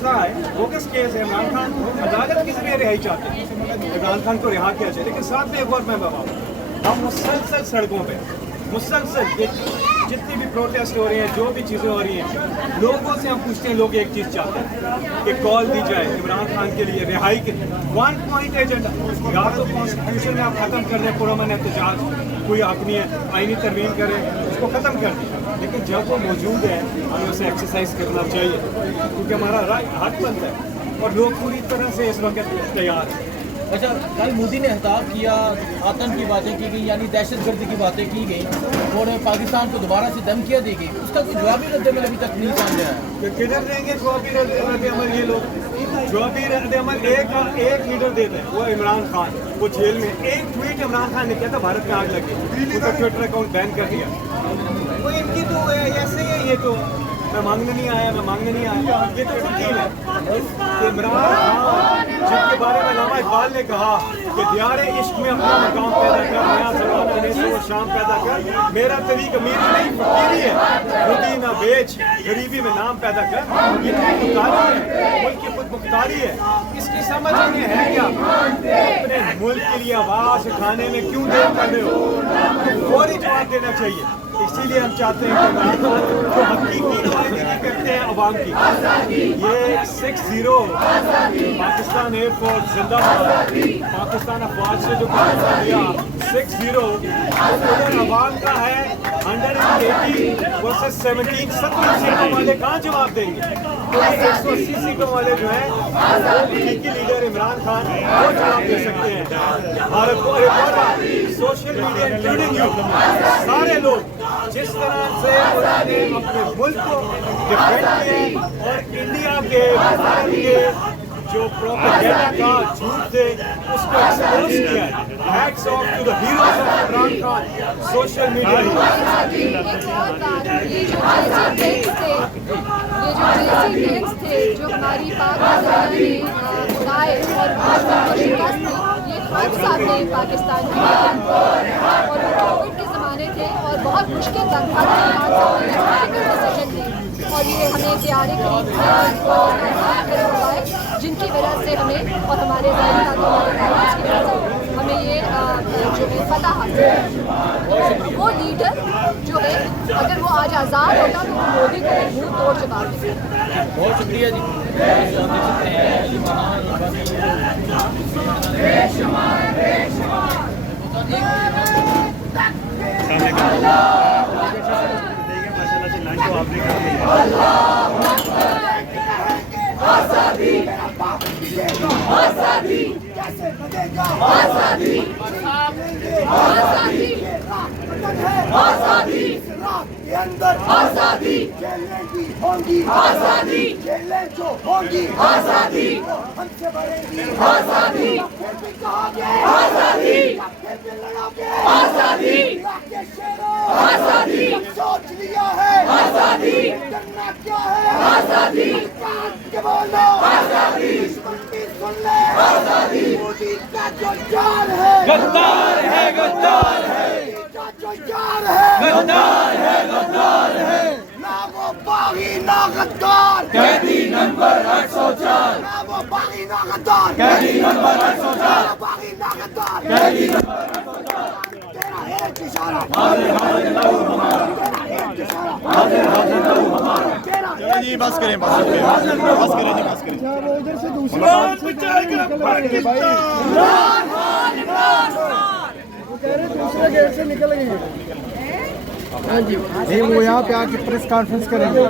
मसला है, bogus case है। इमरान खान अदालत के जरिए रिहाई चाहते हैं, इमरान खान को रिहा किया जाए। लेकिन साथ में एक और मैं बताऊँ, हम मुसलसल सड़कों पे मुसलसल जितनी भी प्रोटेस्ट हो रही हैं, जो भी चीज़ें हो रही हैं, लोगों से हम पूछते हैं, लोग एक चीज़ चाहते हैं कि कॉल दी जाए इमरान खान के लिए रिहाई के 1 पॉइंट एजेंडा। या तो कॉन्स्टिट्यूशन में आप ख़त्म कर दें पुरअमन एहतजाज, कोई हक नहीं है, आईनी तरमीम करें, उसको ख़त्म कर दें। लेकिन जब वो मौजूद है हमें उसे एक्सरसाइज करना चाहिए, क्योंकि हमारा हक बनता है और लोग पूरी तरह से इस वक्त तैयार हैं। अच्छा, कल मोदी ने खिताब किया, आतंक की बातें की गई, यानी दहशत गर्दी की बातें की गई और पाकिस्तान को दोबारा से धमकियाँ दी गई, उसका कोई जवाबी रद्द-ए-अमल अभी तक नहीं सामने आया। किधर देंगे जवाबी रद्द-ए-अमल ये लोग? जवाबी रद्द-ए-अमल एक लीडर देते हैं, वो इमरान खान। वो जेल में एक ट्वीट इमरान खान ने किया था, भारत में आग लगी, उनका ट्विटर अकाउंट बैन कर दिया। वो इनकी तो ऐसे ही है, ये तो मैं मांगने नहीं आया, मैं मांगने नहीं आया, ये तो वकील है। इमरान खान जिनके बारे में अल्लामा इकबाल ने कहा कि दियारे इश्क में अपना मकाम पैदा कर, नया ज़माना नस्ल व शाम पैदा कर, मेरा तरीक़ अमीरी नहीं फकीरी है, खुदी न बेच गरीबी में नाम पैदा कर। ये खुद मुख्तारी है, मुल्क की खुद मुख्तारी है। इसकी समझ इन्हें है क्या? अपने मुल्क के लिए आवाज़ उठाने में क्यों देर कर रहे हो? फौरी जवाब देना चाहिए। इसीलिए हम चाहते हैं कि जो हकीकी नुमाइंदगी करते हैं अवाम की, ये 6-0 पाकिस्तान एयरफोर्स जिंदाबाद, पाकिस्तान अफवाज से जो काम दिया 6-0 उधर अवाम का है 180 वर्सेस 17 सीटों वाले कहाँ जवाब देंगे? तो 180 सीटों वाले जो हैं वो हकीकी लीडर इमरान खान वो जवाब दे सकते हैं भारत को। सोशल मीडिया इंक्लूडिंग यू, सारे लोग जिस तरह से उन्होंने अपने मुल्क को डिफेंड किया और इंडिया के भारत के जो प्रोपेगेंडा का झूठ थे उसको एक्सपोज किया है। Hats off to the heroes of Imran Khan social media. ये जो थे जो हमारी पाक ने उड़ाए और शिकस्त दी, ये खुद सामने पाकिस्तान की और कोविड के ज़माने थे और बहुत मुश्किल वक्त और ये हमें तैयारी जिनकी वजह से हमें और हमारे हमें ये जो है फतह हासिल है। वो लीडर जो है अगर वो आज आज़ाद होता तो मोदी को मुंह तोड़ जवाब देते। बहुत शुक्रिया जी। आजादी आजादी कैसे बनेगा? आजादी आजादी आजादी के अंदर आजादी जेलें भी होंगी, आजादी जेलें जो होंगी आजादी हमसे बढ़ेंगी, आजादी फिर भी कहोगे आजादी, फिर भी लड़ोगे आजादी, आजादी सोच लिया है आजादी करना क्या है आजादी के बोलो आजादी सुन ले आजादी मोदी का जो जान है गद्दार है, गद्दार है, का जो जान है गद्दार है, ना वो बागी ना गद्दार, कैदी नंबर 804, ना वो बागी ना गद्दार, कैदी नंबर 804, बागी ना गद्दार, कैदी नंबर 804, तेरा एक इशारा हाजिर हाजिर लहू हमारा, तेरा एक इशारा हाजिर हाजिर लहू हमारा, तेरा जी बस करें बस करें जी बस करें। वो उधर से दूसरी वो कह रहे दूसरे गेट से निकल गए। हाँ जी, वो यहाँ पे आके प्रेस कॉन्फ्रेंस करेंगे।